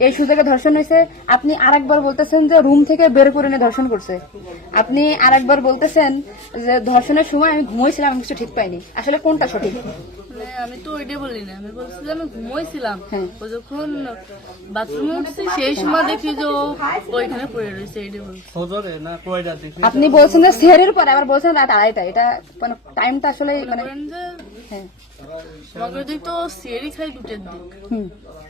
এই সুযোগে ধর্ষণ হয়েছে। আপনি আরেকবার বলতেছেন যে রুম থেকে বের করে নিয়ে ধর্ষণ করছে। আপনি আরেকবার বলতেছেন যে ধর্ষণের সময় আমি ঘুমোইছিলাম আমি কিছু ঠিক পাইনি। আসলে কোনটা সঠিক? মানে আমি তো ওইটাই বলি না। আমি বলছি যে আমি ঘুমোইছিলাম। হ্যাঁ। ও যখন বাথরুমে উঠছি সেই সময় দেখি যে ও ওইখানে পড়ে রয়েছে বলছি। আপনি বলছেন যে সেহরের পরে আবার বলছেন রাত আড়াইটা এটা মানে টাইমটা আসলে মানে হ্যাঁ। আমাকে দিক তো সিয়ারি খাই দুটের দিক। হুম। আর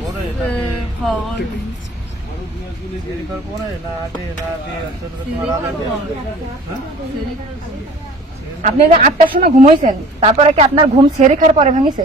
মানে খবর আপনি যে আটটার সময় ঘুমাইছেন তারপরে কি আপনার ঘুম ছেড়ে খাওয়ার পরে ভাঙিছে?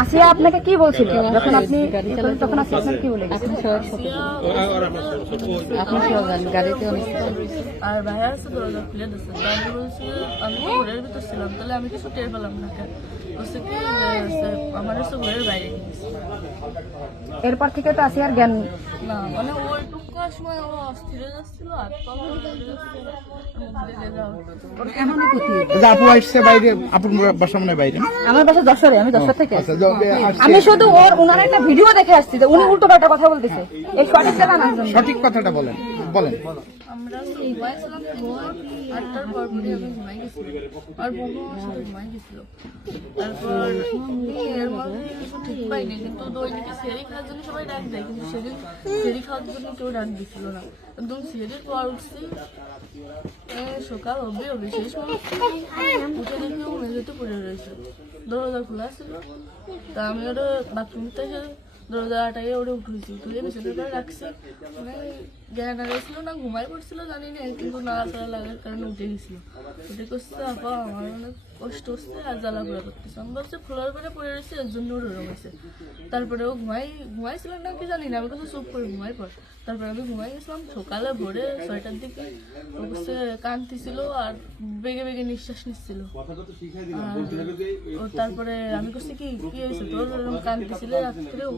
আসিয়া আপনাকে কি বলছিল? যখন আপনি তখন আসিয়া আপনাকে কি বলে গেছে? আর ভাইয়া আছে দরজা খুলে দিচ্ছে আমি বলছি আমি ঘরের ভিতর ছিলাম তাহলে আমি কিছু টের পেলাম না কেন? বলছে কি আমার হচ্ছে ঘরের বাইরে এরপর থেকে তো আসিয়ার জ্ঞান না মানে ওই সময় অস্থির যাচ্ছিল আর আপু আসছে বাইরে আপুর বাসা বাইরে। আমার বাসা আমি দশটা থেকে। আচ্ছা। আমি শুধু ওর ওনার একটা ভিডিও দেখে আসছি যে উনি উল্টো পাল্টা কথা বলতেছে। এই সঠিক না সঠিক কথাটা বলেন বলেন। আমরা আটটার পর আমি ঘুমাই আর ঘুমাই তারপর ঠিক কিন্তু খাওয়ার জন্য সবাই ডাক দেয়, কিন্তু সেদিন খাওয়ার কেউ না। একদম পর সকাল হবে সেই সময় উঠে দেখি ও মেঝেতে পড়ে রয়েছে। দরজা খোলা ছিল, তা আমি ওটা বাথরুম থেকে দরজা আটাইয়ে ওটা উঠেছি, তুলে পরে রাখছি। জ্ঞান হারাইছিল না, ঘুমাই পড়ছিল, জানি কিন্তু নাড়াচাড়া লাগার কারণে কষ্ট হচ্ছে, আর জ্বালা পোড়া করতেছে। আমি পড়ে রয়েছে, এর জন্য তারপরে ও ঘুমাই ঘুমাইছিল না, কি জানি না, আমি কাছে চুপ করে ঘুমাই পর। তারপরে আমি ঘুমাই গেছিলাম, সকালে ভোরে ছয়টার দিকে বসে কাঁদতেছিল আর বেগে বেগে নিঃশ্বাস নিচ্ছিল। তারপরে আমি করছি কি কি হয়েছে? তোর কাঁদতেছিল, রাত্রেও?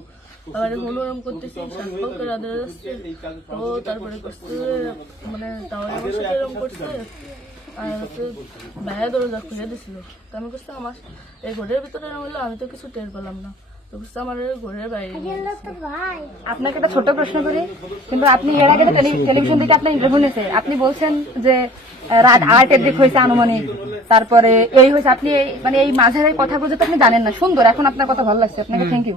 আবার হলো ওরম করতেছি করে আদর যাচ্ছে ও তারপরে করছে মানে আমার সাথে এরকম করছে। আর হচ্ছে ভাইয়া দরজা খুলে দিছিল। তো আমি করছি আমার এই ঘরের ভিতরে হলো আমি তো কিছু টের পেলাম না। তো করছে আমার ঘরের বাইরে আপনাকে একটা ছোট প্রশ্ন করি কিন্তু আপনি এর আগে টেলি- টেলিভিশন থেকে আপনার ইন্টারভিউ নিয়েছে। আপনি বলছেন যে রাত আটের দিক হয়েছে আনুমানিক। তারপরে এই হয়েছে আপনি এই মানে এই মাঝের এই কথাগুলো তো আপনি জানেন না। সুন্দর এখন আপনার কথা ভালো লাগছে। আপনাকে থ্যাংক ইউ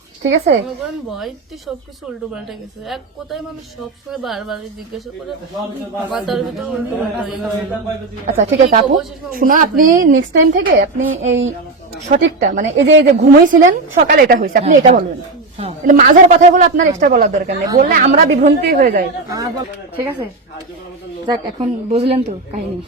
ঠিক আছে? মনে করেন ভয়তে সবকিছু উল্টো পাল্টে গেছে। এক কথায় মানুষ সবসময় বারবার জিজ্ঞাসা করে মাথার ভিতর উল্টো পাল্টা হয়ে গেছে আচ্ছা ঠিক আছে আপু। শুনো আপনি নেক্সট টাইম থেকে আপনি এই সঠিকটা মানে এই যে এই যে ঘুমাইছিলেন সকালে এটা হয়েছে। আপনি এটা বলবেন কিন্তু মাঝের বলে আপনার এক্সট্রা বলার দরকার নেই। বললে আমরা বিভ্রান্তি হয়ে যাই। ঠিক আছে? যাক এখন বুঝলেন তো কাহিনী।